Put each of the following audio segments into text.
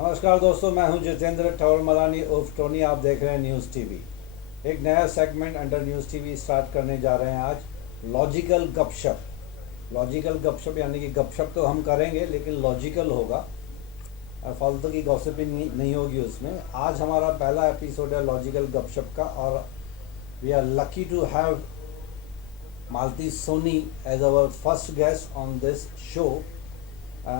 नमस्कार दोस्तों, मैं हूं जितेंद्र ठौर मलानी उर्फ टोनी। आप देख रहे हैं न्यूज़ टीवी। एक नया segment under news TV start करने जा रहे हैं आज। लॉजिकल गपशप। लॉजिकल गपशप यानी कि गपशप तो हम करेंगे लेकिन लॉजिकल होगा और फालतू की गॉसिपिंग नहीं होगी उसमें। आज हमारा पहला एपिसोड है लॉजिकल गपशप का और we are lucky to have Malti Soni as our first guest on this show.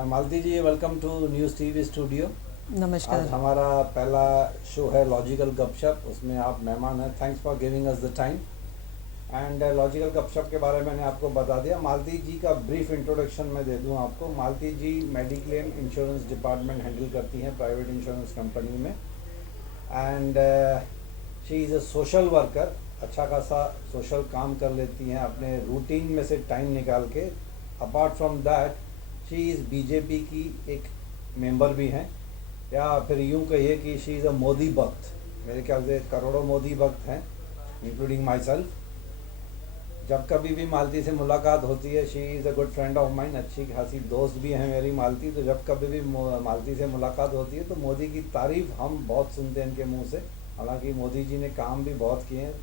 Malti ji, welcome to news TV studio. नमस्कार। आज हमारा पहला शो है लॉजिकल गपशप, उसमें आप मेहमान हैं। Thanks for giving us the time. And logical गपशप के बारे में मैंने आपको बता दिया। मालती जी का ब्रीफ इंट्रोडक्शन मैं दे दूं आपको। मालती जी मेडिक्लेम इंश्योरेंस डिपार्टमेंट हैंडल करती हैं प्राइवेट इंश्योरेंस कंपनी में। And she is a social worker. अच्छा खासा सोशल काम कर लेती हैं अपने रूटीन में से टाइम निकाल के। Apart from that she is BJP की एक मेंबर भी हैं, या फिर यूँ कहिए कि शी इज़ अ मोदी भक्त। मेरे ख्याल से करोड़ों मोदी भक्त हैं, इंक्लूडिंग माई सेल्फ। जब कभी भी मालती से मुलाकात होती है, she is a good friend of mine, अच्छी खासी दोस्त भी हैं मेरी मालती। तो जब कभी भी मालती से मुलाकात होती है तो मोदी की तारीफ़ हम बहुत सुनते हैं इनके मुंह से। हालांकि मोदी जी ने काम भी बहुत किए हैं,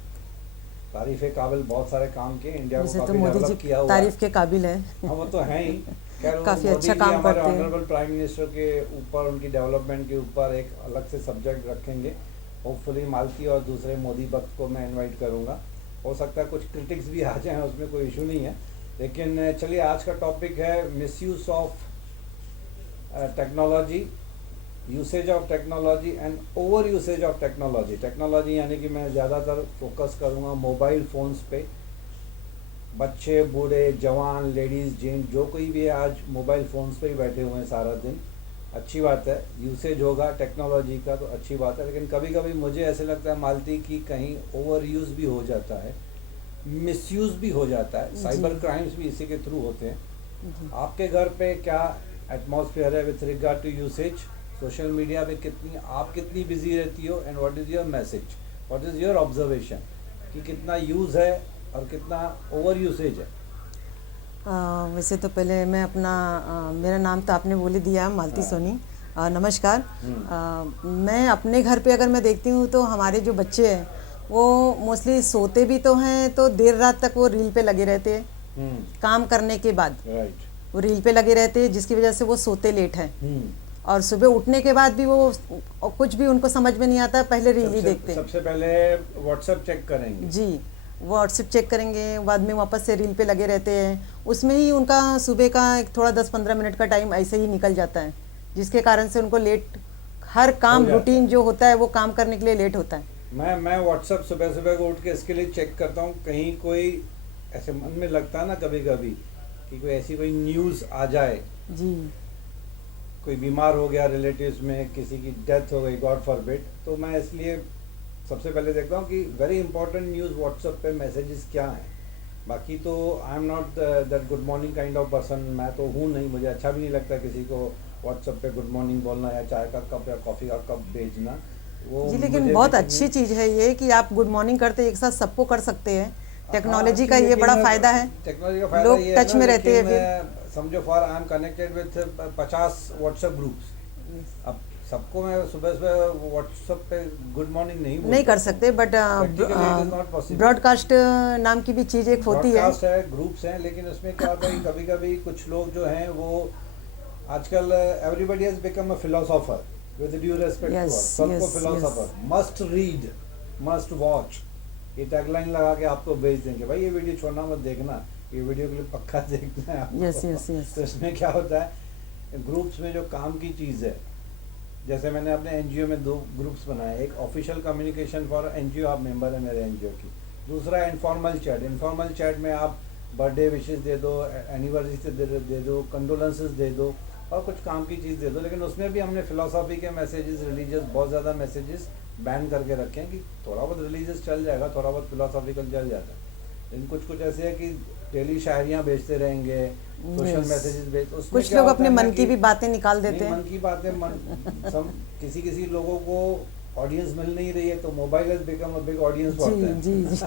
तारीफ़ काबिल बहुत सारे काम किए, इंडिया को वैसे तो काफ़ी मोदी जी डेवलप किया हुआ है। तारीफ के काबिल है। हाँ, वो तो हैं ही। खैर, वो काफ़ी मोदी अच्छा जी काम हमारे करते हैं। ऑनरेबल प्राइम मिनिस्टर के ऊपर, उनकी डेवलपमेंट के ऊपर एक अलग से सब्जेक्ट रखेंगे। होपफुली मालती और दूसरे मोदी भक्त को मैं इनवाइट करूँगा। हो सकता है कुछ क्रिटिक्स भी आ जाएं, उसमें कोई इशू नहीं है। लेकिन चलिए, आज का टॉपिक है misuse of technology, usage of technology and over usage of technology. Technology यानी कि मैं ज़्यादातर फोकस करूँगा मोबाइल फ़ोन्स पे। बच्चे, बूढ़े, जवान, लेडीज़, जेंट्स, जो कोई भी है आज मोबाइल फ़ोन्स पे ही बैठे हुए हैं सारा दिन। अच्छी बात है, यूसेज होगा टेक्नोलॉजी का तो अच्छी बात है। लेकिन कभी कभी मुझे ऐसे लगता है मालती की कहीं ओवर यूज़ भी हो जाता है, मिसयूज़ भी हो जाता है। साइबर जी। क्राइम्स भी इसी के थ्रू होते हैं। जी। आपके घर पे क्या एटमॉस्फेयर है with regard to usage? Social media पे आप कितनी बिजी रहती हो and what is your message, what is your observation कि कितना यूज़ है और कितना ओवर यूसेज है? वैसे तो पहले मैं अपना मेरा नाम तो आपने बोल ही दिया, मालती हाँ। सोनी। नमस्कार। हम्म। मैं अपने घर पे अगर मैं देखती हूँ तो हमारे जो बच्चे हैं वो मोस्टली सोते भी तो हैं तो देर रात तक वो रील पे लगे रहते हैं। हम्म। काम करने के बाद राइट। वो रील पे लगे रहते हैं, जिसकी वजह से वो सोते लेट हैं। हम्म। और सुबह उठने के बाद भी वो कुछ भी उनको समझ में नहीं आता, पहले रील ही देखते हैं। सबसे पहले व्हाट्सएप चेक करेंगे। जी, व्हाट्सएप चेक करेंगे, बाद में वापस से रील पे लगे रहते हैं। उसमें ही उनका सुबह का एक थोड़ा 10-15 मिनट का टाइम ऐसे ही निकल जाता है, जिसके कारण से उनको लेट हर हो काम जाता रूटीन है। जो होता है वो काम करने के लिए लेट होता है। मैं व्हाट्सएप सुबह सुबह को उठ के इसके लिए चेक करता हूँ, कहीं कोई ऐसे मन में लगता है ना कभी कभी कि कोई ऐसी कोई न्यूज़ आ जाए, जी। कोई बीमार हो गया रिलेटिव्स में, किसी की डेथ हो गई, गॉड फॉरबिड, तो मैं इसलिए सबसे पहले देखता हूँ कि वेरी इंपॉर्टेंट न्यूज़ व्हाट्सएप पे मैसेजेस क्या हैं। बाकी तो I am not that good morning kind of person. मैं तो हूँ नहीं, मुझे अच्छा भी नहीं लगता किसी को व्हाट्सएप पे गुड मॉर्निंग बोलना या चाय का कप या कॉफ़ी का कप भेजना। वो जी, लेकिन मुझे बहुत बेसिकली अच्छी चीज़ है ये कि आप गुड मॉर्निंग करते एक साथ सबको कर सकते हैं। हाँ टेक्नोलॉजी अच्छी, का ये बड़ा लेकिन फ़ायदा है। टेक्नोलॉजी का फ़ायदा लोग ये है टच ना, में रहते हैं लेकिन फिर। समझो for I am connected with 50 WhatsApp groups. अब सबको मैं सुबह सुबह व्हाट्सएप पे गुड मॉर्निंग नहीं बोल नहीं कर सकता हूँ। सकते, but practically it is not possible. Broadcast नाम की भी चीज़ एक होती है। ब्रॉडकास्ट है, ग्रुप्स हैं, लेकिन उसमें क्या होता है कि कभी कभी कुछ लोग जो हैं वो आजकल everybody has become a philosopher with due respect to yes, us. सबको yes, yes. Philosopher, must read, must watch, ये टैगलाइन लगा के आपको भेज देंगे, भाई ये वीडियो छोड़ना मत देखना, ये वीडियो के लिए पक्का देखना है आपको। Yes, yes, yes. तो इसमें क्या होता है, ग्रुप्स में जो काम की चीज़ है, जैसे मैंने अपने एनजीओ में 2 ग्रुप्स बनाए। एक ऑफिशियल कम्युनिकेशन फॉर एनजीओ, आप मेंबर हैं मेरे एनजीओ की। दूसरा इनफॉर्मल चैट। इनफॉर्मल चैट में आप बर्थडे विशेस दे दो, एनिवर्सरी दे दो, कंडोलेंसेस दे दो और कुछ काम की चीज़ दे दो। लेकिन उसमें भी हमने फिलोसॉफी के मैसेजेस, रिलीजियस बहुत ज़्यादा मैसेजेस बैन करके रखे हैं कि थोड़ा बहुत रिलीजियस चल जाएगा, थोड़ा बहुत फिलोसॉफिकल चल जाता है। लेकिन कुछ कुछ ऐसे है कि डेली शायरियाँ भेजते रहेंगे, सोशल Yes. मैसेजेस भेज, उसमें कुछ क्या लोग होता अपने है ना मन की कि भी बातें निकाल देते नहीं, हैं। मन की बातें किसी किसी लोगों को ऑडियंस मिल नहीं रही है तो mobile has become a big audience for जी, देम। जी, जी।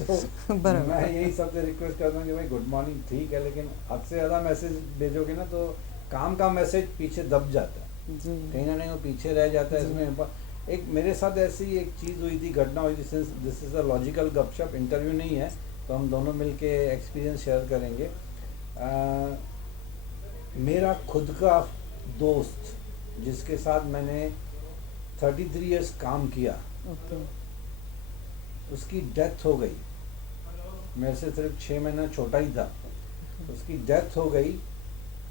तो बराबर मैं है। यही सबसे रिक्वेस्ट करता हूँ कि भाई गुड मॉर्निंग ठीक है, लेकिन हद से ज़्यादा मैसेज भेजोगे ना तो काम का मैसेज पीछे दब जाता है। जी कहीं ना कहीं वो पीछे रह जाता है इसमें। एक मेरे साथ ऐसी एक चीज़ हुई थी, घटना हुई थी, दिस इज़ अ लॉजिकल गपशप, इंटरव्यू नहीं है, तो हम दोनों मिलके एक्सपीरियंस शेयर करेंगे। मेरा खुद का दोस्त जिसके साथ मैंने 33 इयर्स काम किया, ओके उसकी डेथ हो गई। मेरे से सिर्फ 6 महीना छोटा ही था। उसकी डेथ हो गई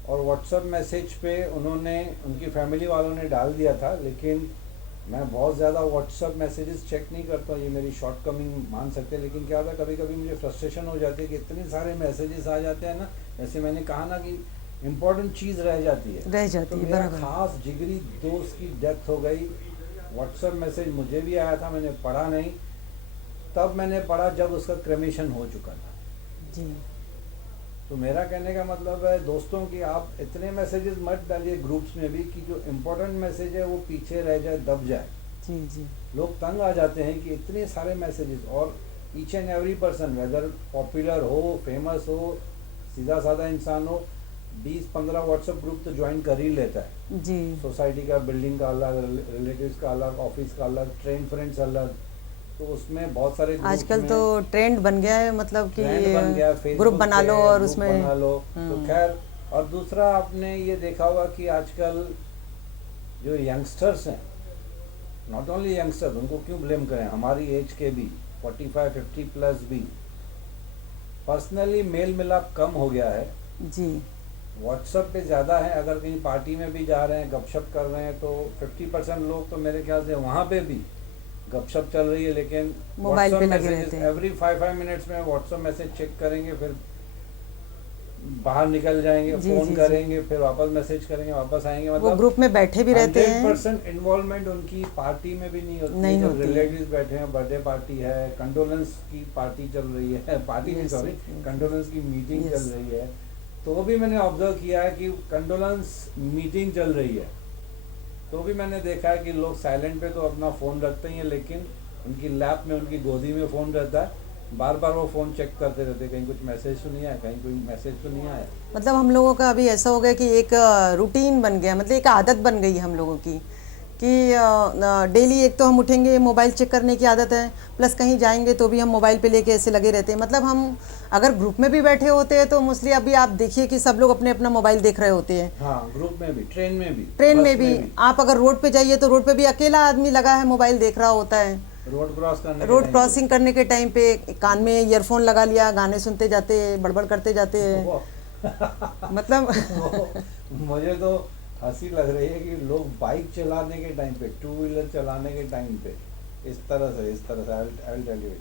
और व्हाट्सएप मैसेज पे उन्होंने, उनकी फैमिली वालों ने डाल दिया था, लेकिन मैं बहुत ज़्यादा व्हाट्सएप मैसेजेस चेक नहीं करता हूँ, ये मेरी शॉर्टकमिंग मान सकते हैं। लेकिन क्या होता है, कभी कभी मुझे फ्रस्ट्रेशन हो जाती है कि इतने सारे मैसेजेस आ जाते हैं ना, जैसे मैंने कहा ना कि इम्पोर्टेंट चीज़ रह जाती है। रह जाती तो है, मेरा बराबर। खास जिगरी दोस्त की डेथ हो गई। व्हाट्सएप मैसेज मुझे भी आया था, मैंने पढ़ा नहीं। तब मैंने पढ़ा जब उसका क्रेमेशन हो चुका था। जी तो मेरा कहने का मतलब है दोस्तों कि आप इतने मैसेजेस मत डालिए ग्रुप्स में भी कि जो इम्पोर्टेंट मैसेज है वो पीछे रह जाए, दब जाए। जी जी लोग तंग आ जाते हैं कि इतने सारे मैसेजेस, और each and every person, whether popular हो, फेमस हो, सीधा साधा इंसान हो, 20-15 व्हाट्सएप ग्रुप तो ज्वाइन कर ही लेता है। जी सोसाइटी का, बिल्डिंग का अलग, रिलेटिव्स का अलग, ऑफिस का अलग, ट्रेन फ्रेंड्स अलग, तो उसमें बहुत सारे ग्रुप्स आजकल में तो ट्रेंड बन गया है, मतलब कि ट्रेंड बन गया। ग्रुप फेसबुक बना पे लो और ग्रुप उसमें बना लो। तो खैर, और दूसरा आपने ये देखा होगा कि आजकल जो यंगस्टर्स हैं, नॉट ओनली यंगस्टर्स, उनको क्यों ब्लेम करें, हमारी एज के भी 45-50 प्लस भी, पर्सनली मेल मिलाप कम हो गया है। जी व्हाट्सएप पे ज़्यादा है। अगर कहीं पार्टी में भी जा रहे हैं, गपशप कर रहे हैं, तो 50% लोग तो मेरे ख्याल से वहाँ पे भी गपशप चल रही है, लेकिन मोबाइल पे लगे मैसेजेस रहते हैं। एवरी 5 मिनट्स में व्हाट्सएप मैसेज चेक करेंगे, फिर बाहर निकल जाएंगे, जी फोन जी जी करेंगे, फिर वापस मैसेज करेंगे, वापस आएंगे। वो मतलब ग्रुप में बैठे भी रहते हैं। 100% इन्वॉल्वमेंट उनकी पार्टी में भी नहीं होती नहीं है। जब होती है। रिलेटिव्स बैठे हैं, बर्थडे पार्टी है, कंडोलेंस की पार्टी चल रही है, पार्टी नहीं, Yes, sorry, yes, yes, condolence की मीटिंग yes. चल रही है, तो भी मैंने ऑब्जर्व किया है कि कंडोलेंस मीटिंग चल रही है, तो भी मैंने देखा है कि लोग साइलेंट पे तो अपना फ़ोन रखते ही हैं, लेकिन उनकी लैप में, उनकी गोदी में फ़ोन रहता है, बार बार वो फ़ोन चेक करते रहते, कहीं कुछ मैसेज तो नहीं आया, कहीं कोई मैसेज तो नहीं आया। मतलब हम लोगों का अभी ऐसा हो गया कि एक रूटीन बन गया, मतलब एक आदत बन गई हम लोगों की कि डेली एक तो हम उठेंगे, मोबाइल चेक करने की आदत है, प्लस कहीं जाएंगे तो भी हम मोबाइल पे लेके ऐसे लगे रहते हैं। मतलब हम अगर ग्रुप में भी बैठे होते हैं तो मोस्टली अभी आप देखिए कि सब लोग अपने अपना मोबाइल देख रहे होते हैं। हाँ, ग्रुप में भी, ट्रेन में भी, ट्रेन बस में भी आप अगर रोड पे जाइए तो रोड पे भी अकेला आदमी लगा है, मोबाइल देख रहा होता है। रोड क्रॉस करने के रोड टाइम पे। क्रॉसिंग करने के टाइम पे कान में ईयरफोन लगा लिया, गाने सुनते जाते, बड़बड़ करते जाते हैं। वो मतलब मुझे तो हंसी लग रही है कि लोग बाइक चलाने के टाइम पे, टू व्हीलर चलाने के टाइम पे इस तरह से I'll tell you,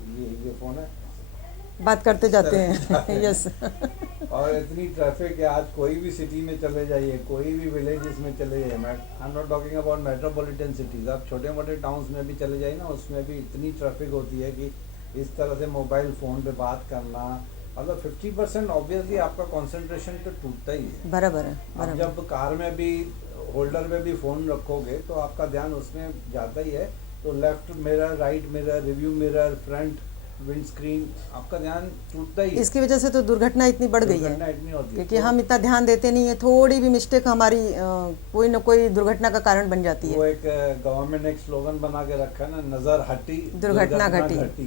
ये फोन है, बात करते इस जाते तरह से जाते हैं। हैं। यस और इतनी ट्रैफिक है, आज कोई भी सिटी में चले जाइए, कोई भी विलेजेस में चले जाइए, I am not talking about metropolitan cities, आप छोटे मोटे टाउन्स में भी चले जाइए ना, उसमें भी इतनी ट्रैफिक होती है कि इस तरह से मोबाइल फ़ोन पे बात करना, मतलब 50% ऑब्वियसली आपका कंसंट्रेशन तो टूटता ही है। बराबर है, आप बराबर। जब कार में भी होल्डर में भी फ़ोन रखोगे तो आपका ध्यान उसमें जाता ही है, तो left mirror, right mirror, review mirror, front wind screen, आपका ध्यान टूटता ही है। इसकी वजह से तो दुर्घटना इतनी बढ़ गई है, दुर्घटना इतनी होती है क्योंकि तो हम इतना ध्यान देते नहीं है, थोड़ी भी मिस्टेक हमारी कोई ना कोई दुर्घटना का कारण बन जाती वो है। एक गवर्नमेंट ने एक स्लोगन बना के रखा है ना, नज़र हटी दुर्घटना घटी। घटी।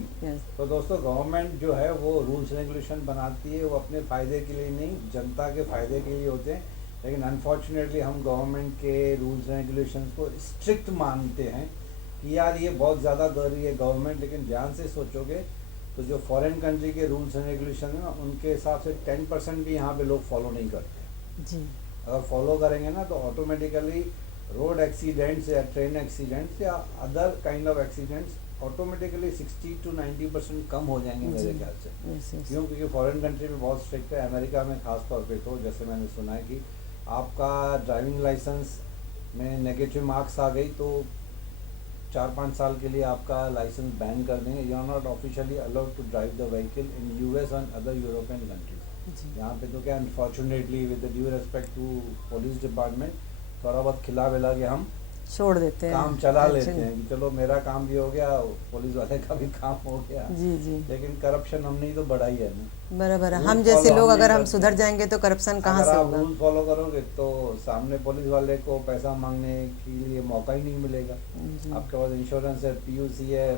तो दोस्तों, गवर्नमेंट जो है वो रूल्स रेगुलेशन बनाती है, वो अपने फ़ायदे के लिए नहीं, जनता के फ़ायदे के लिए होते हैं, लेकिन अनफॉर्चुनेटली हम गवर्नमेंट के रूल्स रेगुलेशंस को स्ट्रिक्ट मानते हैं कि यार ये बहुत ज़्यादा कर रही है गवर्नमेंट, लेकिन ध्यान से सोचोगे तो जो फॉरेन कंट्री के रूल्स एंड रेगुलेशन है ना, उनके हिसाब से 10% भी यहाँ पे लोग फॉलो नहीं करते। जी अगर फॉलो करेंगे ना तो ऑटोमेटिकली रोड एक्सीडेंट्स या ट्रेन एक्सीडेंट्स या other kind of accidents automatically 60 to 90% कम हो जाएंगे मेरे जी। ख्याल से। यस यस क्यों? क्योंकि फॉरेन कंट्री में बहुत स्ट्रिक्ट है, अमेरिका में खास तौर पे, तो जैसे मैंने सुना है कि आपका ड्राइविंग लाइसेंस में नेगेटिव मार्क्स आ गई तो 4-5 साल के लिए आपका लाइसेंस बैन कर देंगे। You are not officially allowed to drive the vehicle in US and other European countries. जी यहाँ पे तो क्या, unfortunately with due respect to police department, थोड़ा बहुत खिला विला के हम छोड़ देते हैं काम चला लेते actually। हैं कि चलो मेरा काम भी हो गया, पुलिस वाले का भी काम हो गया। जी जी, लेकिन करप्शन हमने ही तो बढ़ाई है ना। बराबर है। रूल हम जैसे फॉलो लोग हम नहीं अगर हम करते सुधर हैं। जाएंगे तो करप्शन कहाँ अगर से आप होगा। रूल फॉलो करोगे तो सामने पुलिस वाले को पैसा मांगने के लिए मौका ही नहीं मिलेगा। जी आपके पास इंश्योरेंस है, पीयूसी है,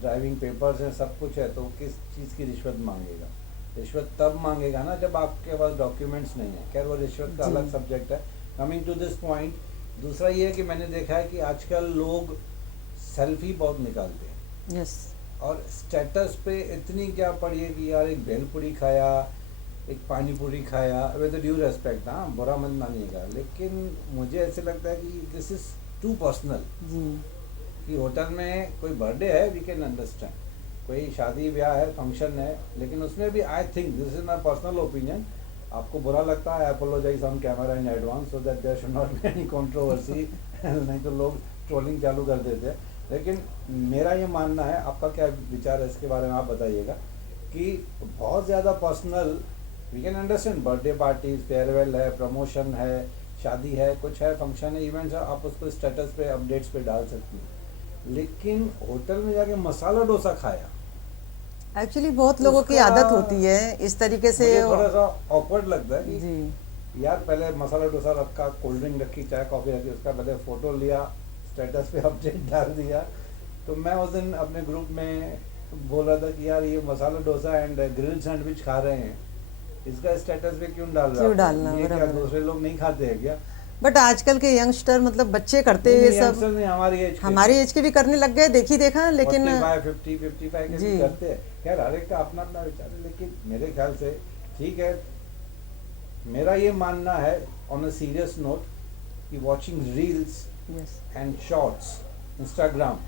ड्राइविंग पेपर्स हैं, सब कुछ है, तो किस चीज़ की रिश्वत मांगेगा? रिश्वत तब मांगेगा ना जब आपके पास डॉक्यूमेंट्स नहीं है। खैर वो रिश्वत का जी अलग सब्जेक्ट है। कमिंग टू दिस पॉइंट, दूसरा ये है कि मैंने देखा है कि आजकल लोग सेल्फी बहुत निकालते हैं यस और स्टेटस पे इतनी क्या पड़ी है कि यार एक भेलपुरी खाया, एक पानी पूरी खाया, विद ड्यू रेस्पेक्ट, हाँ बुरा मत मानिएगा, लेकिन मुझे ऐसे लगता है कि दिस इज़ टू पर्सनल। जी कि होटल में कोई बर्थडे है, वी कैन अंडरस्टैंड, कोई शादी ब्याह है, फंक्शन है, लेकिन उसमें भी I think, this is my personal opinion, आपको बुरा लगता है, apologise on camera in advance so that there should not be any controversy, नहीं तो लोग ट्रोलिंग चालू कर देते हैं। लेकिन मेरा ये मानना है, आपका क्या विचार है इसके बारे में आप बताइएगा, कि बहुत ज़्यादा personal, we can understand birthday party, farewell है, प्रमोशन है, शादी है, कुछ है, फंक्शन है, इवेंट्स है, आप उसको स्टेटस पे, अपडेट्स पे डाल सकती हैं। लेकिन होटल में जाके मसाला डोसा खाया, एक्चुअली बहुत लोगों की उसका आदत होती है इस तरीके से। मुझे थोड़ा सा ऑकवर्ड लगता है कि जी यार पहले मसाला डोसा रखा, कोल्ड ड्रिंक रखी, चाय कॉफ़ी रखी, उसका पहले फ़ोटो लिया, स्टेटस पे अपडेट डाल दिया। तो मैं उस दिन अपने ग्रुप में बोल रहा था कि यार ये masala dosa and grilled sandwich खा रहे हैं, इसका स्टेटस पे क्यों डाल रहे क्यों हो? डालना, ये क्या बराबर है। दूसरे लोग नहीं खाते हैं क्या? बट आजकल के यंगस्टर मतलब बच्चे करते नहीं हैं नहीं, ये सब। यंगस्टर नहीं, हमारी एज के हमारी एज के भी करने लग गए, देखी देखा, लेकिन 45, 50, 55 के भी जी करते हैं। खैर हर एक का अपना अपना विचार है, लेकिन मेरे ख्याल से ठीक है। मेरा ये मानना है ऑन अ सीरियस नोट कि watching reels yes and shorts, Instagram,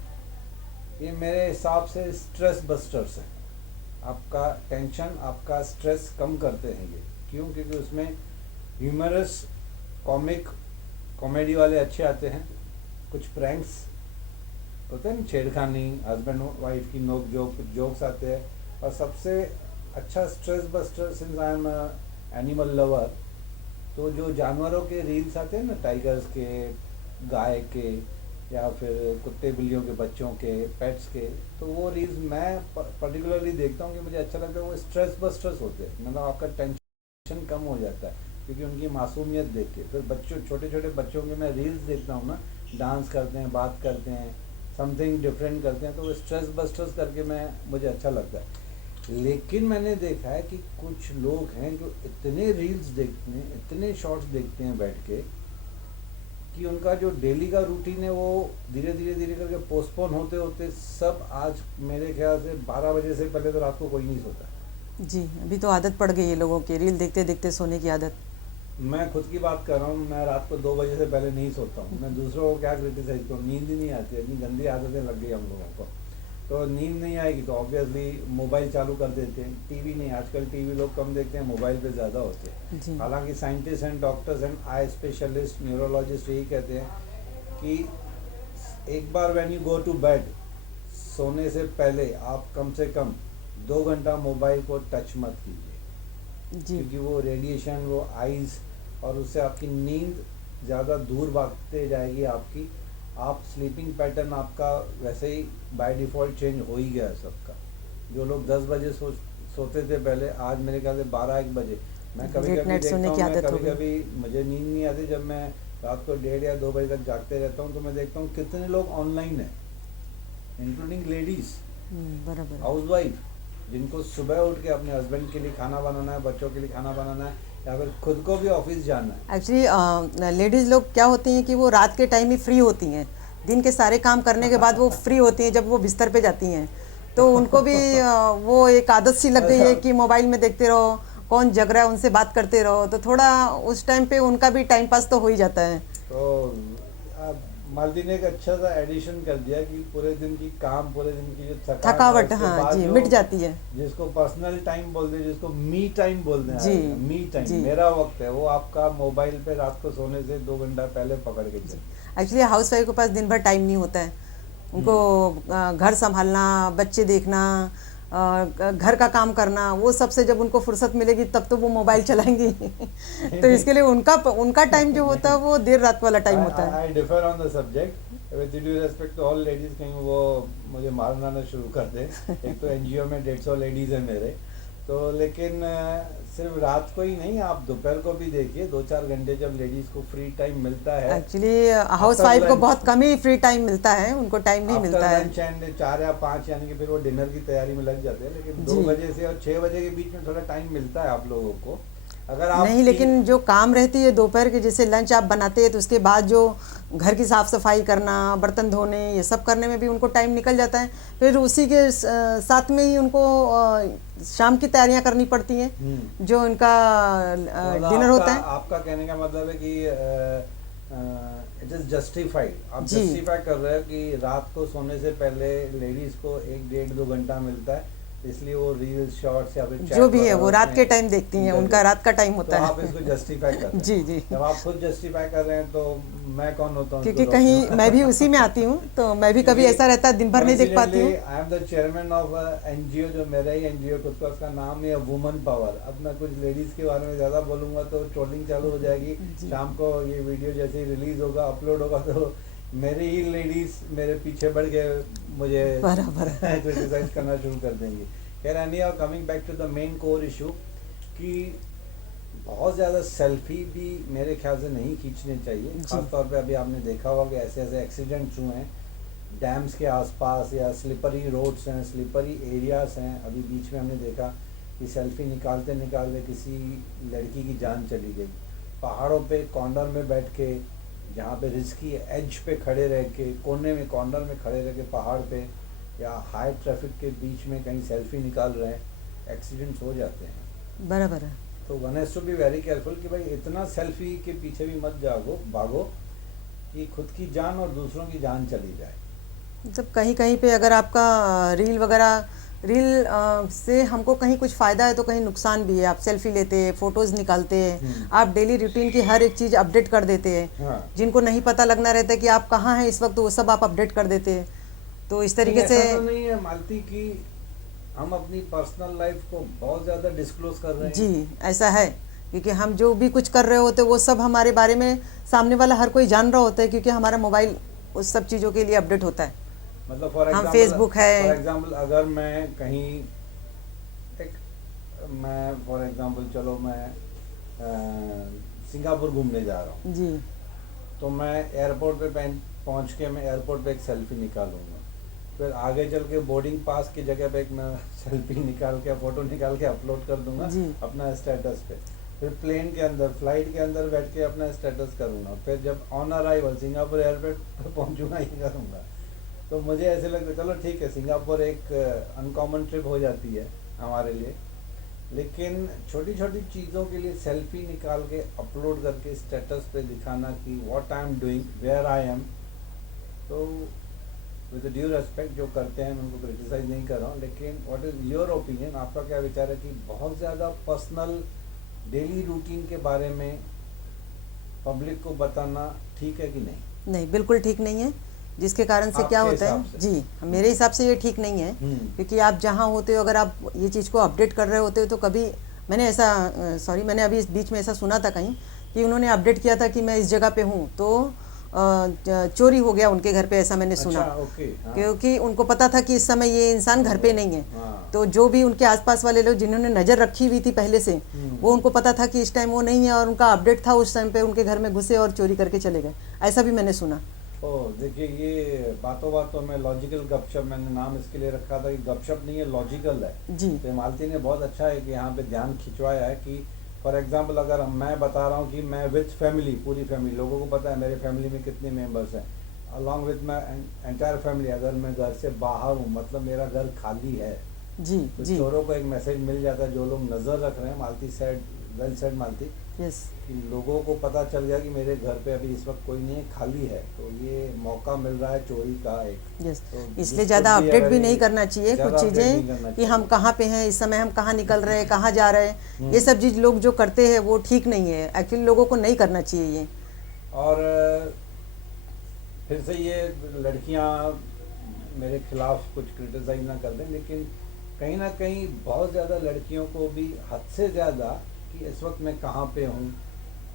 ये मेरे हिसाब से स्ट्रेस बस्टर्स हैं। आपका टेंशन, आपका स्ट्रेस कम करते हैं ये। क्यों? क्योंकि उसमें ह्यूमरस, कॉमिक, कॉमेडी वाले अच्छे आते हैं, कुछ प्रैंक्स होते हैं ना, छेड़खानी, हस्बैंड वाइफ की नोक जोक, कुछ जोक्स आते हैं, और सबसे अच्छा stress buster, since I am animal lover, तो जो जानवरों के रील्स आते हैं ना, टाइगर्स के, गाय के, या फिर कुत्ते बिल्लियों के बच्चों के, पेट्स के, तो वो रील्स मैं पर्टिकुलरली देखता हूँ कि मुझे अच्छा लगता है। वो स्ट्रेस बस्टर्स होते हैं, मतलब आपका टेंशन कम हो जाता है, क्योंकि उनकी मासूमियत देख के। फिर बच्चों, छोटे छोटे बच्चों के मैं रील्स देखता हूँ ना, डांस करते हैं, बात करते हैं, समथिंग डिफरेंट करते हैं, तो वो स्ट्रेस बस्टर्स करके मुझे अच्छा लगता है। लेकिन मैंने देखा है कि कुछ लोग हैं जो इतने रील्स देखते हैं, इतने शॉर्ट्स देखते हैं बैठ के, कि उनका जो डेली का रूटीन है वो धीरे धीरे धीरे करके पोस्टपोन होते होते सब, आज मेरे ख्याल से 12 बजे से पहले तो रात को कोई नहीं सोता। जी, अभी तो आदत पड़ गई है लोगों की रील देखते देखते सोने की आदत। मैं खुद की बात कर रहा हूँ, मैं रात को 2 बजे से पहले नहीं सोता हूँ। मैं दूसरों को क्या क्रिटिसाइज करूँ? नींद ही नहीं आती, इतनी गंदी आदतें लग गई हम लोगों को। तो नींद नहीं आएगी तो ऑब्वियसली मोबाइल चालू कर देते हैं। टीवी नहीं, आजकल टीवी लोग कम देखते हैं, मोबाइल पे ज़्यादा होते हैं। जी हालांकि scientist and doctors and eye specialist, neurologist यही कहते हैं कि एक बार when you go to bed, सोने से पहले आप कम से कम 2 घंटा मोबाइल को टच मत कीजिए, जी क्योंकि वो रेडिएशन, वो आइज़, और उससे आपकी नींद ज़्यादा दूर भागते जाएगी आपकी। आप स्लीपिंग पैटर्न आपका वैसे ही बाय डिफ़ॉल्ट चेंज हो ही गया है सबका। जो लोग 10 बजे सोते थे पहले, आज मेरे ख्याल से 12-1 बजे। मैं कभी लेट कभी नाइट देखता सोने हूँ, की मैं आदत हो कभी गई। कभी मुझे नींद नहीं आती, जब मैं रात को 1:30 या 2 बजे तक जागते रहता हूँ, तो मैं देखता हूँ कितने लोग ऑनलाइन हैं, इंक्लूडिंग लेडीज़, बराबर। हाउसवाइफ, जिनको सुबह उठ के अपने हस्बैंड के लिए खाना बनाना है, बच्चों के लिए खाना बनाना है, या फिर खुद को भी ऑफिस जाना है। एक्चुअली लेडीज़ लोग क्या होती हैं कि वो रात के टाइम ही फ्री होती हैं, दिन के सारे काम करने के बाद वो फ्री होती हैं, जब वो बिस्तर पे जाती हैं तो उनको भी वो एक आदत सी लग गई है कि मोबाइल में देखते रहो, कौन जग रहा है उनसे बात करते रहो, तो थोड़ा उस टाइम पे उनका भी टाइम पास तो हो ही जाता है। तो मालती ने एक अच्छा सा एडिशन कर दिया कि पूरे दिन की काम, पूरे दिन की जो थकावट, उसके हाँ बाद जी, जो, मिट जाती है। जिसको पर्सनल टाइम बोलते हैं, जिसको मी टाइम बोलते हैं, जी, मी टाइम, जी। मेरा वक्त है, वो आपका मोबाइल पे रात को सोने से 2 घंटा पहले पकड़ के चले। एक्चुअली हाउस वाइफ के पास दिन भर टाइम नहीं होता है, उनको घर संभालना, बच्चे देखना, घर का काम करना, वो सबसे जब उनको फुर्सत मिलेगी तब तो वो मोबाइल चलाएंगी। तो इसके लिए उनका टाइम जो होता है वो देर रात वाला टाइम होता है। I differ on the subject with due respect to all ladies, कहीं वो मुझे मारना ना शुरू कर दे। एक तो एनजीओ में 150 लेडीज है मेरे, तो लेकिन सिर्फ रात को ही नहीं, आप दोपहर को भी देखिए, 2-4 घंटे जब लेडीज को फ्री टाइम मिलता है। एक्चुअली हाउस वाइफ को बहुत कम ही फ्री टाइम मिलता है, उनको टाइम नहीं मिलता है। लंच एंड 4 या 5 यानी कि फिर वो डिनर की तैयारी में लग जाते हैं, लेकिन 2 बजे से और 6 बजे के बीच में थोड़ा टाइम मिलता है आप लोगों को। अगर आप नहीं, लेकिन जो काम रहती है दोपहर के, जैसे लंच आप बनाते हैं तो उसके बाद जो घर की साफ सफाई करना, बर्तन धोने, ये सब करने में भी उनको टाइम निकल जाता है। फिर उसी के साथ में ही उनको शाम की तैयारियां करनी पड़ती हैं, जो उनका डिनर होता है। आपका कहने का मतलब है कि इट इज जस्टिफाइड, आप जस्टिफाई कर रहे हो कि रात को सोने से पहले लेडीज को 1-1.5-2 घंटा मिलता है, इसलिए वो रील्स, शॉर्ट्स या फिर जो भी है वो रात के टाइम देखती हैं, उनका रात का टाइम होता है। तो आप इसको जस्टिफाई कर रहे हैं। जी जी। जब आप खुद जस्टिफाई कर रहे हैं तो मैं कौन होता हूँ? क्योंकि कहीं मैं भी उसी में आती हूँ, तो मैं भी कभी ऐसा रहता है दिन भर नहीं देख पाती हूँ। I am the chairman of NGO, जो मेरा ही एनजीओ खुद का, उसका नाम ही है वुमन पावर। अब मैं कुछ लेडीज के बारे में ज्यादा बोलूंगा तो ट्रोलिंग चालू हो जाएगी। शाम को ये वीडियो जैसे ही रिलीज होगा, अपलोड होगा, तो मेरी ही लेडीज मेरे पीछे बढ़ के मुझे क्रिटिसाइज करना शुरू कर देंगी। खैर anyhow, coming back to the main core issue, कि बहुत ज़्यादा सेल्फी भी मेरे ख्याल से नहीं खींचने चाहिए। खासतौर पे अभी आपने देखा होगा कि ऐसे ऐसे एक्सीडेंट्स हुए हैं डैम्स के आसपास, या स्लिपरी रोड्स हैं, स्लिपरी एरियाज हैं। अभी बीच में हमने देखा कि सेल्फी निकालते निकालते किसी लड़की की जान चली गई। पहाड़ों पे कॉर्नर में बैठ के, जहाँ पे रिस्की एज पे खड़े रह के, कोने में कॉर्नर में खड़े रह के पहाड़ पे या हाई ट्रैफिक के बीच में कहीं सेल्फी निकाल रहे हैं, एक्सीडेंट्स हो जाते हैं। बराबर है। तो one has to be very careful कि भाई इतना सेल्फी के पीछे भी मत भागो कि खुद की जान और दूसरों की जान चली जाए। मतलब कहीं कहीं पे अगर आपका रील वगैरह, रील से हमको कहीं कुछ फ़ायदा है तो कहीं नुकसान भी है। आप सेल्फी लेते हैं, फ़ोटोज़ निकालते हैं, आप डेली रूटीन की हर एक चीज़ अपडेट कर देते हैं। हाँ। जिनको नहीं पता लगना रहता कि आप कहाँ हैं इस वक्त, वो सब आप अपडेट कर देते हैं। तो इस तरीके से ऐसा तो नहीं है मालती कि हम अपनी पर्सनल लाइफ को बहुत ज़्यादा डिस्क्लोज कर रहे हैं। जी, ऐसा है, क्योंकि हम जो भी कुछ कर रहे होते वो सब हमारे बारे में सामने वाला हर कोई जान रहा होता है, क्योंकि हमारा मोबाइल उस सब चीज़ों के लिए अपडेट होता है। मतलब फॉर फेसबुक है, फॉर एग्जाम्पल अगर मैं कहीं फॉर एग्जाम्पल चलो मैं सिंगापुर घूमने जा रहा हूँ जी, तो मैं एयरपोर्ट पे पहुँच के मैं एयरपोर्ट पे एक सेल्फी निकालूंगा, फिर आगे चल के बोर्डिंग पास की जगह पे एक मैं सेल्फी निकाल के, फोटो निकाल के अपलोड कर दूंगा अपना स्टेटस पे। फिर प्लेन के अंदर, फ्लाइट के अंदर बैठ के अपना स्टेटस करूंगा। फिर जब ऑन अराइवल सिंगापुर एयरपोर्ट पर पहुंचूंगा ये करूंगा। तो मुझे ऐसे लगता है चलो ठीक है, सिंगापुर एक अनकॉमन ट्रिप हो जाती है हमारे लिए, लेकिन छोटी छोटी चीज़ों के लिए सेल्फी निकाल के अपलोड करके स्टेटस पे दिखाना कि what I am doing, where I am. तो विद ड्यू रेस्पेक्ट जो करते हैं मैं उनको क्रिटिसाइज नहीं कर रहा हूँ, लेकिन व्हाट इज़ योर ओपिनियन, आपका क्या विचार है कि बहुत ज़्यादा पर्सनल डेली रूटीन के बारे में पब्लिक को बताना ठीक है कि नहीं? नहीं, बिल्कुल ठीक नहीं है। जिसके कारण से क्या होता है जी, मेरे हिसाब से ये ठीक नहीं है, क्योंकि आप जहाँ होते हो अगर आप ये चीज़ को अपडेट कर रहे होते हो तो कभी मैंने अभी इस बीच में ऐसा सुना था कहीं कि उन्होंने अपडेट किया था कि मैं इस जगह पे हूँ, तो चोरी हो गया उनके घर पे, ऐसा मैंने सुना। हाँ। क्योंकि उनको पता था कि इस समय ये इंसान घर पे नहीं है। तो जो भी उनके आसपास वाले लोग जिन्होंने नज़र रखी हुई थी पहले से, वो उनको पता था कि इस टाइम वो नहीं है, और उनका अपडेट था उस टाइम पे, उनके घर में घुसे और चोरी करके चले गए। ऐसा भी मैंने सुना। देखिए, ये बातों में लॉजिकल गपशप, मैंने नाम इसके लिए रखा था कि गपशप नहीं है, लॉजिकल है जी। तो मालती ने बहुत अच्छा है कि यहाँ पे ध्यान खिंचवाया है कि फॉर एग्जांपल अगर मैं बता रहा हूँ कि मैं विथ फैमिली, पूरी फैमिली, लोगों को पता है मेरे फैमिली में कितने मेंबर्स हैं, along with my entire family, अगर मैं घर से बाहर हूँ मतलब मेरा घर खाली है जी, तो जी। चोरों को एक मैसेज मिल जाता है, जो लोग नज़र रख रहे हैं, मालती सेड, वेल सेड मालती, यस, कि लोगों को पता चल गया कि मेरे घर पे अभी इस वक्त कोई नहीं है, खाली है, तो ये मौका मिल रहा है चोरी का एक। यस, तो इसलिए ज़्यादा अपडेट भी नहीं करना चाहिए कुछ चीज़ें कि हम कहाँ पे हैं इस समय, हम कहाँ निकल रहे हैं, कहाँ जा रहे हैं, ये सब चीज़ लोग जो करते हैं वो ठीक नहीं है। एक्चुअली लोगों को नहीं करना चाहिए ये। और फिर से ये लड़कियां मेरे खिलाफ कुछ क्रिटिसाइज ना कर दें, लेकिन कहीं ना कहीं बहुत ज़्यादा लड़कियों को भी हद से ज़्यादा कि इस वक्त मैं कहाँ पे हूँ,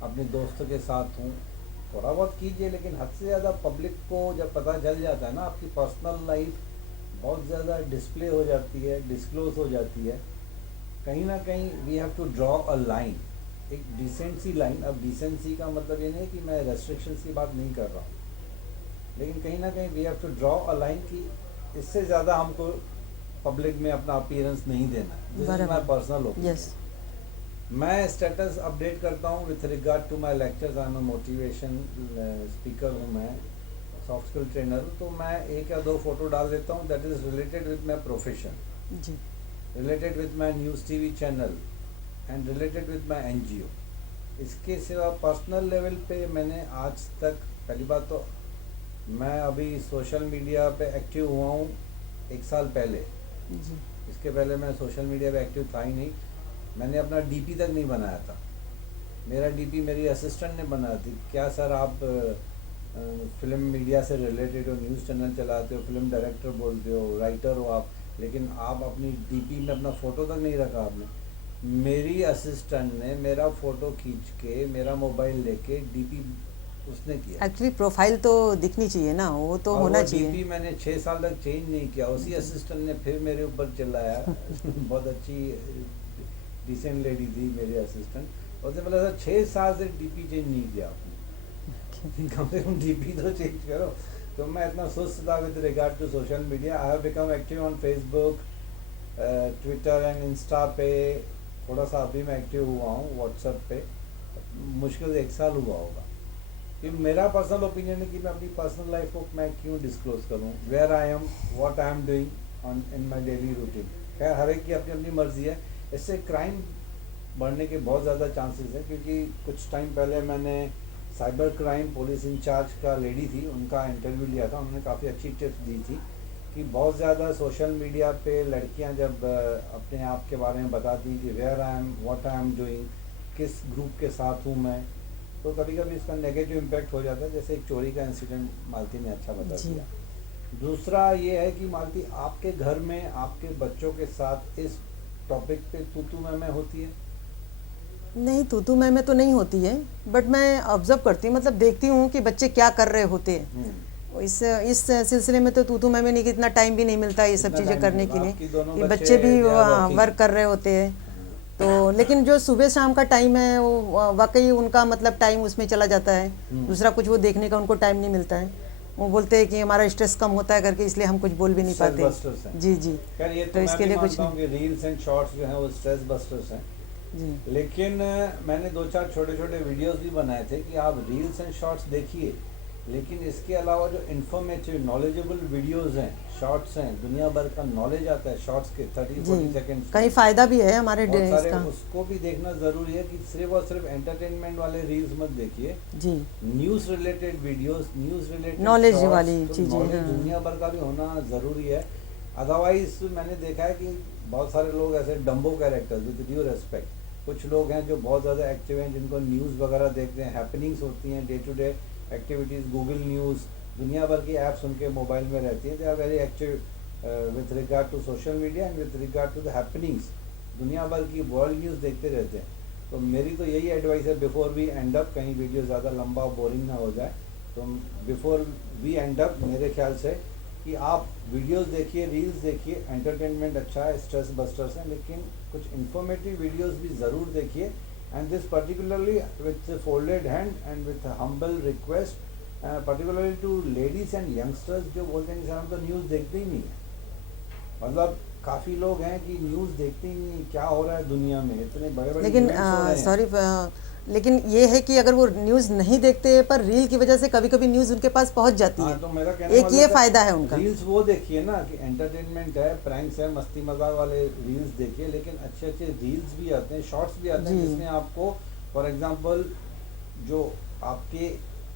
अपने दोस्तों के साथ हूँ, थोड़ा बहुत कीजिए, लेकिन हद से ज़्यादा पब्लिक को जब पता चल जाता है ना आपकी पर्सनल लाइफ बहुत ज़्यादा डिस्प्ले हो जाती है, डिस्क्लोज हो जाती है, कहीं ना कहीं we have to draw a line, एक डिसेंट सी लाइन। अब डिसेंसी का मतलब ये नहीं कि मैं रेस्ट्रिक्शंस की बात नहीं कर रहा हूँ, लेकिन कहीं ना कहीं we have to draw a line कि इससे ज़्यादा हमको पब्लिक में अपना अपीयरेंस नहीं देना है। This is my personal opinion. Yes मैं स्टेटस अपडेट करता हूँ with regard to my lectures. I am a motivation speaker हूँ, मैं सॉफ्ट स्किल ट्रेनर हूँ, तो मैं एक या दो फोटो डाल देता हूँ that is related with my profession, जी related with my news TV channel and related with my NGO. इसके सिवा पर्सनल लेवल पे मैंने आज तक, पहली बात तो मैं अभी सोशल मीडिया पे एक्टिव हुआ हूँ 1 साल पहले, जी इसके पहले मैं सोशल मीडिया पे एक्टिव था ही नहीं। मैंने अपना डीपी तक नहीं बनाया था, मेरा डीपी मेरी असिस्टेंट ने बनाया थी। क्या सर आप फिल्म मीडिया से रिलेटेड हो, न्यूज़ चैनल चलाते हो, फिल्म डायरेक्टर बोलते हो, राइटर हो आप, लेकिन आप अपनी डीपी में अपना फ़ोटो तक नहीं रखा आपने। मेरी असिस्टेंट ने मेरा फ़ोटो खींच के मेरा मोबाइल लेके डीपी उसने किया। एक्चुअली प्रोफाइल तो दिखनी चाहिए ना, वो तो और होना वो चाहिए। डीपी मैंने 6 साल तक चेंज नहीं किया। उसी असिस्टेंट ने फिर मेरे ऊपर चिल्लाया बहुत अच्छी डिसेंट लेडी थी मेरी असिस्टेंट, उसने बोला सर 6 साल से डीपी चेंज नहीं किया आपने, कम से कम डीपी तो चेंज करो। तो मैं इतना सुस्त था with regard to social media. I have become active on Facebook, Twitter and Insta पे, थोड़ा सा अभी मैं एक्टिव हुआ हूँ व्हाट्सएप पे, मुश्किल से 1 साल हुआ होगा। कि मेरा पर्सनल ओपिनियन है कि मैं अपनी पर्सनल लाइफ को मैं क्यों डिस्क्लोज करूं, where I am, what I am doing on in my daily routine. खैर हर एक की अपनी अपनी मर्जी है। इससे क्राइम बढ़ने के बहुत ज़्यादा चांसेस हैं, क्योंकि कुछ टाइम पहले मैंने साइबर क्राइम पुलिस इंचार्ज का लेडी थी, उनका इंटरव्यू लिया था। उन्होंने काफ़ी अच्छी टिप्स दी थी कि बहुत ज़्यादा सोशल मीडिया पे लड़कियां जब अपने आप के बारे में बताती कि where I am, what I am doing, किस ग्रुप के साथ हूँ मैं, तो कभी कभी इसका नेगेटिव इम्पैक्ट हो जाता है। जैसे एक चोरी का इंसिडेंट मालती ने अच्छा बता जी। दिया। दूसरा ये है कि मालती आपके घर में आपके बच्चों के साथ इस टॉपिक पे तू मैं होती है? नहीं, तू मैं तो नहीं होती है, बट मैं ऑब्जर्व करती हूँ, मतलब देखती हूँ कि बच्चे क्या कर रहे होते हैं। इस सिलसिले में तो तू मैं नहीं कि इतना टाइम भी नहीं मिलता ये सब इतना चीज़ें टाइम करने नहीं के मिलता। लिए, आपकी दोनों कि बच्चे बच्चे भी they are working। वर्क कर रहे होते हैं। तो लेकिन जो सुबह शाम का टाइम है वो वाकई उनका मतलब टाइम उसमें चला जाता है, दूसरा कुछ वो देखने का उनको टाइम नहीं मिलता है। वो बोलते हैं कि हमारा स्ट्रेस कम होता है करके, इसलिए हम कुछ बोल भी नहीं स्ट्रेस पाते। बस्टर्स हैं। जी जी। खैर ये तो तो मैं इसके भी लिए कुछ मानता हूँ कि रील्स एंड शॉर्ट्स जो हैं वो स्ट्रेस बस्टर्स हैं, जी लेकिन मैंने 2-4 छोटे छोटे वीडियोस भी बनाए थे कि आप रील्स एंड शॉर्ट्स देखिए, लेकिन इसके अलावा जो इन्फॉर्मेटिव नॉलेजेबल वीडियोस हैं, शॉर्ट्स हैं, दुनिया भर का नॉलेज आता है शॉर्ट्स के 30-40 जी, सेकेंड्स कहीं फ़ायदा भी है हमारे बहुत सारे, इसका। उसको भी देखना ज़रूरी है। कि सिर्फ और सिर्फ एंटरटेनमेंट वाले रील्स मत देखिए, जी news related videos, news related knowledge shorts, वाली तो चीज़ें, नॉलेज हाँ। दुनिया भर का भी होना ज़रूरी है। अदरवाइज मैंने देखा है कि बहुत सारे लोग ऐसे Dumbo characters, with due respect, कुछ लोग हैं जो बहुत ज़्यादा एक्टिव हैं, जिनको न्यूज़ वगैरह देखते हैं, हैपनिंग्स होती हैं, day to day activities, Google news, दुनिया भर की ऐप्स उनके मोबाइल में रहती हैं। They are very active with regard to social media and with regard to the happenings, दुनिया भर की वर्ल्ड न्यूज़ देखते रहते हैं। तो मेरी तो यही एडवाइस है, बिफोर वी एंड अप, कहीं वीडियो ज़्यादा लंबा बोरिंग ना हो जाए, तो बिफोर वी एंड अप मेरे ख्याल से कि आप वीडियोस देखिए, रील्स देखिए, एंटरटेनमेंट अच्छा है, स्ट्रेस बस्टर्स हैं, लेकिन कुछ इन्फॉर्मेटिव वीडियोस भी ज़रूर देखिए। And this particularly with folded hand and with humble request, particularly to ladies and youngsters जो बोलते हैं कि सर हम तो न्यूज़ देखते ही नहीं है। मतलब काफ़ी लोग हैं कि न्यूज़ देखते ही नहीं, क्या हो रहा है दुनिया में, इतने बड़े बड़े लेकिन इवेंट्स हो रहे हैं। सॉरी, लेकिन ये है कि अगर वो न्यूज़ नहीं देखते पर रील की वजह से कभी कभी न्यूज़ उनके पास पहुंच जाती है। हाँ, तो मेरा कहने एक मतलब ये है, फ़ायदा है उनका। रील्स वो देखिए ना कि एंटरटेनमेंट है, प्रैंक्स है, मस्ती मजाक वाले रील्स देखिए, लेकिन अच्छे अच्छे रील्स भी आते हैं, शॉर्ट्स भी आते हैं, जी। जिसमें आपको फॉर एग्जांपल जो आपके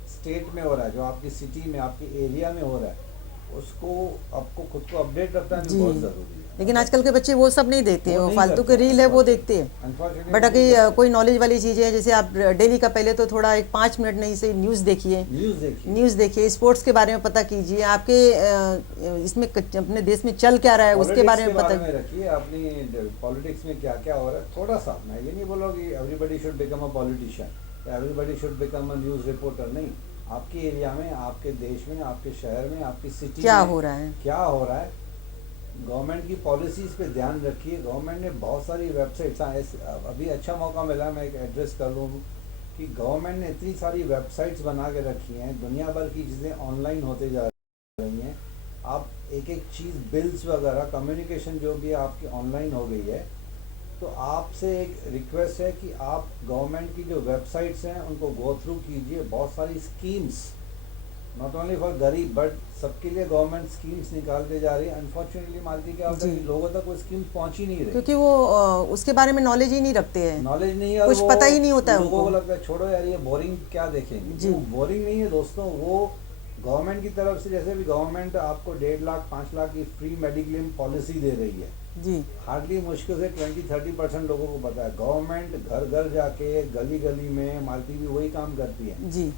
स्टेट में हो रहा है, जो आपकी सिटी में, आपके एरिया में हो रहा है, उसको आपको खुद को अपडेट रखना भी जी। बहुत ज़रूरी है। लेकिन आजकल के बच्चे वो सब नहीं देखते हैं, वो वो नहीं फालतू के करते, रील है वो देखते हैं। अनफॉर्चुनेटली बट नहीं अगर करते। कोई नॉलेज वाली चीज़ें हैं, जैसे आप डेली का पहले तो थोड़ा एक 5 मिनट नहीं से न्यूज़ देखिए, न्यूज़ देखिए, स्पोर्ट्स के बारे में पता कीजिए, आपके इसमें अपने देश में चल क्या रहा है उसके पॉलिटिक्स बारे के में बारे पता। में रखिए अपनी पॉलिटिक्स में क्या क्या हो रहा है थोड़ा सा। मैं ये नहीं बोला कि everybody should become a politician या everybody should become a news reporter, नहीं। आपके एरिया में, आपके देश में, आपके शहर में, आपकी सिटी क्या में हो रहा है। क्या हो रहा है, गवर्नमेंट की पॉलिसीज़ पे ध्यान रखिए। गवर्नमेंट ने बहुत सारी वेबसाइट्स, अभी अच्छा मौका मिला मैं एक एड्रेस कर लूँ कि गवर्नमेंट ने इतनी सारी वेबसाइट्स बना के रखी हैं, दुनिया भर की चीज़ें ऑनलाइन होते जा रही हैं। आप एक एक चीज़, बिल्स वगैरह, कम्युनिकेशन जो भी आपकी ऑनलाइन हो गई है। तो आपसे एक रिक्वेस्ट है कि आप गवर्नमेंट की जो वेबसाइट्स हैं उनको गो थ्रू कीजिए। बहुत सारी स्कीम्स, नॉट ओनली फॉर गरीब बट सबके लिए गवर्नमेंट स्कीम्स निकालते जा रही है। अनफॉर्चुनेटली मालती क्या होता है जी। कि लोगों तक वो स्कीम्स पहुंच ही नहीं रही, क्योंकि वो उसके बारे में नॉलेज ही नहीं रखते हैं, नॉलेज नहीं है और कुछ वो पता ही नहीं होता है लोगों उनको। को लगता है छोड़ो यार ये बोरिंग, क्या देखेंगे। जी। वो बोरिंग नहीं है दोस्तों, वो गवर्नमेंट की तरफ से, जैसे भी गवर्नमेंट आपको 1.5 लाख 5 लाख की फ्री मेडिक्लेम पॉलिसी दे रही है। जी। हार्डली मुश्किल से 20-30% लोगों को पता है। गवर्नमेंट घर घर जाके, गली गली में, मालती भी वही काम करती है। जी।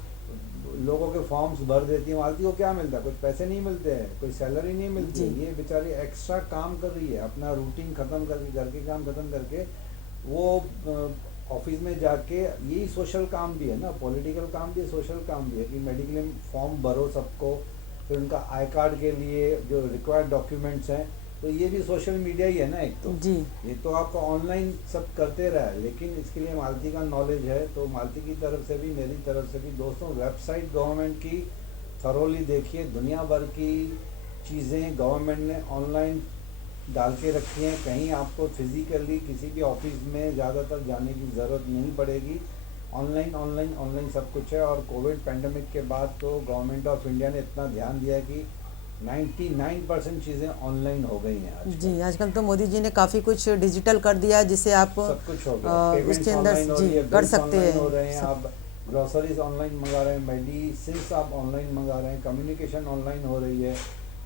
लोगों के फॉर्म्स भर देती है। मालती को क्या मिलता है? कुछ पैसे नहीं मिलते हैं, कोई सैलरी नहीं मिलती है। जी। ये बेचारी एक्स्ट्रा काम कर रही है, अपना रूटीन ख़त्म करके, घर के काम ख़त्म करके वो ऑफिस में जाके, यही सोशल काम भी है ना, पॉलिटिकल काम भी है, सोशल काम भी है कि मेडिक्लेम फॉर्म भरो सबको, फिर उनका आई कार्ड के लिए जो रिक्वायर्ड डॉक्यूमेंट्स हैं। तो ये भी सोशल मीडिया ही है ना एक तो। जी। ये तो आपका ऑनलाइन सब करते रहा है, लेकिन इसके लिए मालती का नॉलेज है। तो मालती की तरफ से भी, मेरी तरफ से भी दोस्तों, वेबसाइट गवर्नमेंट की थरोली देखिए। दुनिया भर की चीज़ें गवर्नमेंट ने ऑनलाइन डाल के रखी हैं। कहीं आपको फिज़िकली किसी भी ऑफिस में ज़्यादातर जाने की ज़रूरत नहीं पड़ेगी। ऑनलाइन ऑनलाइन ऑनलाइन सब कुछ है। और कोविड पैंडमिक के बाद तो गवर्नमेंट ऑफ इंडिया ने इतना ध्यान दिया कि 99% चीज़ें ऑनलाइन हो गई हैं आजकल। जी। आजकल तो मोदी जी ने काफ़ी कुछ डिजिटल कर दिया है, जिससे आप सब कुछ हो गया, पेमेंट्स उसके अंदर ऑनलाइन हो जी रही है, कर बिल्स सकते ऑनलाइन हैं हो रहे हैं, सब। आप ग्रोसरीज ऑनलाइन मंगा रहे हैं, मेडिसिन्स आप ऑनलाइन मंगा रहे हैं, कम्युनिकेशन ऑनलाइन हो रही है।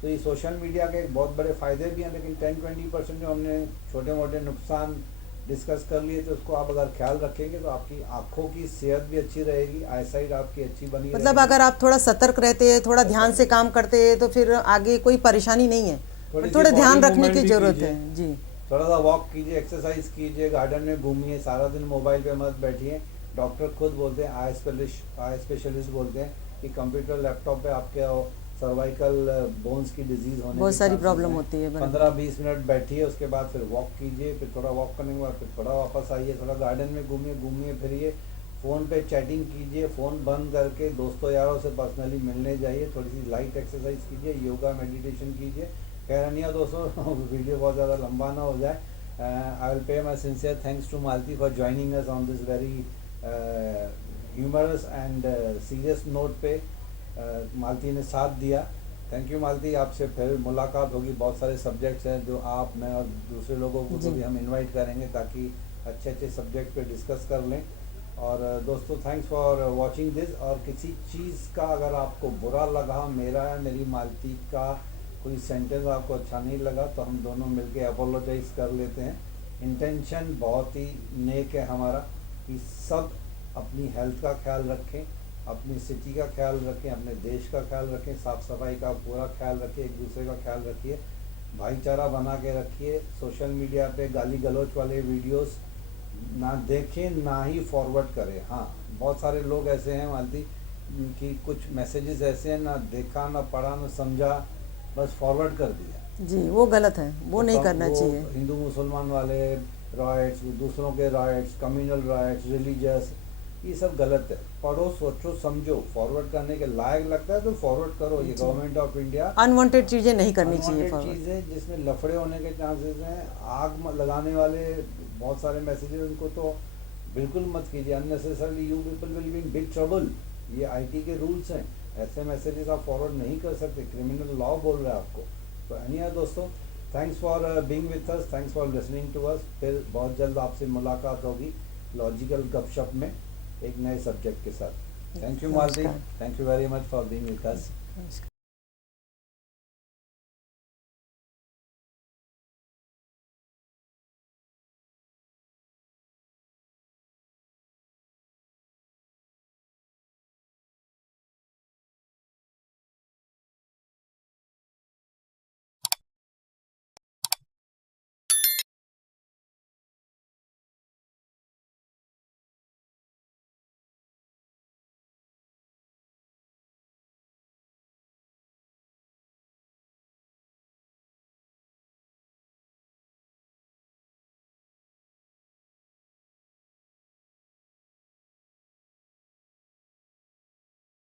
तो ये सोशल मीडिया के एक बहुत बड़े फ़ायदे भी हैं, लेकिन 10-20% जो हमने छोटे मोटे नुकसान डिस्कस कर लिए, तो उसको आप अगर ख्याल रखेंगे तो आपकी आँखों की सेहत भी अच्छी रहेगी, आई साइट आपकी अच्छी बनी मतलब रहेगी। अगर आप थोड़ा सतर्क रहते हैं, थोड़ा ध्यान से काम करते हैं, तो फिर आगे कोई परेशानी नहीं है, थोड़ी पर सी थोड़ा बॉडी ध्यान रखने मूवमेंट की भी ज़रूरत कीजिए, है। जी। थोड़ा सा वॉक कीजिए, एक्सरसाइज कीजिए, गार्डन में घूमिए, सारा दिन मोबाइल पे मत बैठिए। डॉक्टर खुद बोलते हैं, आई स्पेशलिस्ट बोलते हैं कि कंप्यूटर लैपटॉप पे आपके सर्वाइकल बोन्स की डिजीज़ होने बहुत के सारी chances प्रॉब्लम हैं। होती है। बराबर। 15-20 मिनट बैठिए, उसके बाद फिर वॉक कीजिए, फिर थोड़ा वॉक करने के बाद फिर थोड़ा वापस आइए, थोड़ा गार्डन में घूमिए फिरिए, फ़ोन पे चैटिंग कीजिए, फ़ोन बंद करके दोस्तों यारों से पर्सनली मिलने जाइए, थोड़ी सी लाइट एक्सरसाइज कीजिए, योगा मेडिटेशन कीजिए। कह रही है दोस्तों वीडियो बहुत ज़्यादा लंबा ना हो जाए। I will pay my sincere thanks to Malti for joining us on this very humorous and serious note पे। मालती ने साथ दिया। थैंक यू मालती, आपसे फिर मुलाकात होगी। बहुत सारे सब्जेक्ट्स हैं जो आप, मैं और दूसरे लोगों को जी। भी हम इनवाइट करेंगे ताकि अच्छे अच्छे सब्जेक्ट पे डिस्कस कर लें। और दोस्तों, थैंक्स फॉर वाचिंग दिस। और किसी चीज़ का अगर आपको बुरा लगा, मेरा या मेरी मालती का कोई सेंटेंस आपको अच्छा नहीं लगा, तो हम दोनों मिलके अपोलोजाइज़ कर लेते हैं। इंटेंशन बहुत ही नेक है हमारा कि सब अपनी हेल्थ का ख्याल रखें, अपनी सिटी का ख्याल रखें, अपने देश का ख्याल रखें, साफ़ सफाई का पूरा ख्याल रखिए, एक दूसरे का ख्याल रखिए, भाईचारा बना के रखिए। सोशल मीडिया पे गाली गलौच वाले वीडियोस ना देखें, ना ही फॉरवर्ड करें। हाँ, बहुत सारे लोग ऐसे हैं मालती कि कुछ मैसेजेस ऐसे हैं, ना देखा, ना पढ़ा, ना समझा, बस फॉरवर्ड कर दिया। जी, वो गलत है, वो नहीं करना वो चाहिए। हिंदू मुसलमान वाले राइट्स, दूसरों के राइट्स, कम्युनल राइट्स, रिलीजियस, ये सब गलत है। पढ़ो, सोचो, समझो, फॉरवर्ड करने के लायक लगता है तो फॉरवर्ड करो। ये गवर्नमेंट ऑफ इंडिया अनवांटेड चीज़ें नहीं करनी चाहिए अनवांटेड फॉरवर्ड। चीज़ें जिसमें लफड़े होने के चांसेस हैं, आग लगाने वाले बहुत सारे मैसेजेस, उनको तो बिल्कुल मत कीजिए। Unnecessarily you people will be in big trouble. ये आईटी के रूल्स हैं, ऐसे मैसेजेस आप फॉरवर्ड नहीं कर सकते, क्रिमिनल लॉ बोल रहा है आपको। तो एनीहाउ दोस्तों, thanks for being with us, thanks for listening to us. फिर बहुत जल्द आपसे मुलाकात होगी लॉजिकल गपशप में एक नए सब्जेक्ट के साथ। थैंक यू मालती, नमस्कार। Thank you very much for being with अस। नमस्कार।